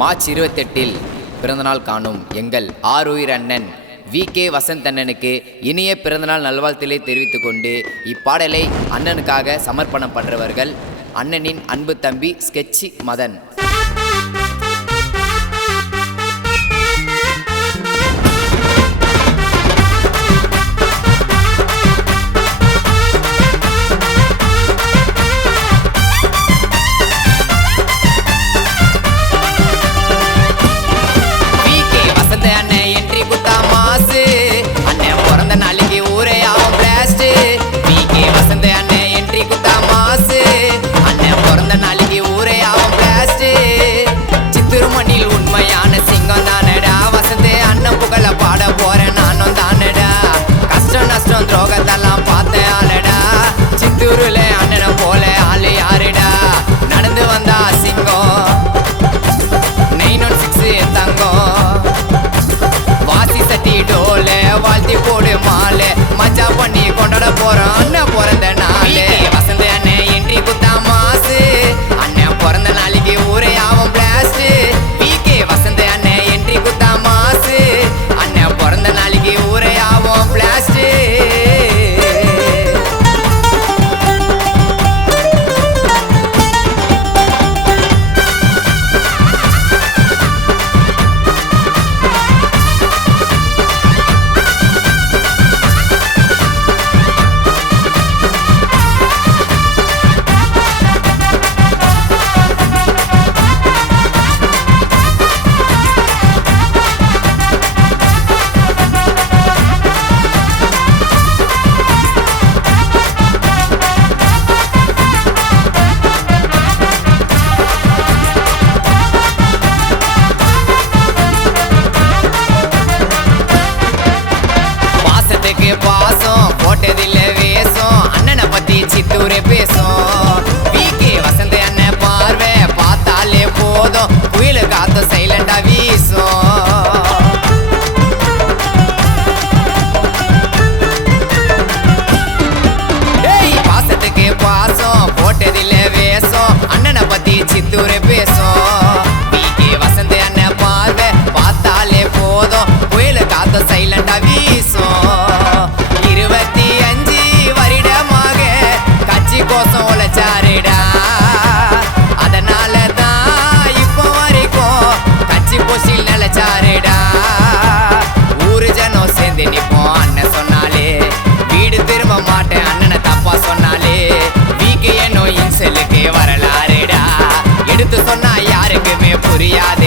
March 28 பிறந்தநாள் காணும் எங்கள் ஆருயிர் அண்ணன் வி.கே. வசந்தண்ணனுக்கு இனிய பிறந்தநாள் நல்வாழ்த்துக்களை தெரிவித்துக் கொண்டு இப்பாடலை அண்ணனுக்காக சமர்ப்பணம் பண்றவர்கள் அண்ணனின் அன்பு தம்பி ஸ்கெட்ச் மதன். துரோகத்தெல்லாம் பார்த்தேன் ஆளடா, சித்தூருல அண்ணனை போல ஆளு யாருடா, நடந்து வந்தா சிங்கம் 916 தங்கம், வாசி சட்டி டோல வாழ்த்தி போடு மாலை, மஜா பண்ணி கொண்டாட போறோம் அண்ணன் பிறந்த நாள். வசந்த அண்ணன் என்ட்ரி குத்தா மாசு, அண்ணன் பிறந்த நாளைக்கு ஊரே ஆகும் பிளாஸ்ட். வி.கே. வசந்த அண்ணன் என்ட்ரி குத்தா மாசு, அண்ணன் பிறந்த நாளைக்கு ஊரே ஆகும் பிளாஸ்ட். பாசம் போட்டதில்ல வேஷம், அண்ணனை பத்தி சித்தூரே பேசும். வி.கே. வசந்த அண்ணன் பார்வை பார்த்தாலே போதும், புயலு காத்து சைலண்டா வீசும். பாசத்துக்கு பாசம் போட்டதில்ல வேஷம், அண்ணனை பத்தி சித்தூரே பேசும். வி.கே. வசந்த அண்ணன் பார்வை பார்த்தாலே போதும், புயலு காத்து சைலண்டா வீசும். 25 வருடமாக கட்சி கோசம் உழைச்சாருடா, அதனால தான் இப்போ வரைக்கும் கட்சி போஸ்டில் நிலைச்சாருடா. ஊரு ஜனம் சேர்ந்து நிப்போம் அண்ணன் சொன்னாலே, வீடு திரும்ப மாட்டேன் அண்ணனை தப்பா சொன்னாலே. வி.கே. என்னும் இன்சலுக்கு வரலாறுடா, எடுத்து சொன்னா யாருக்குமே புரியாது.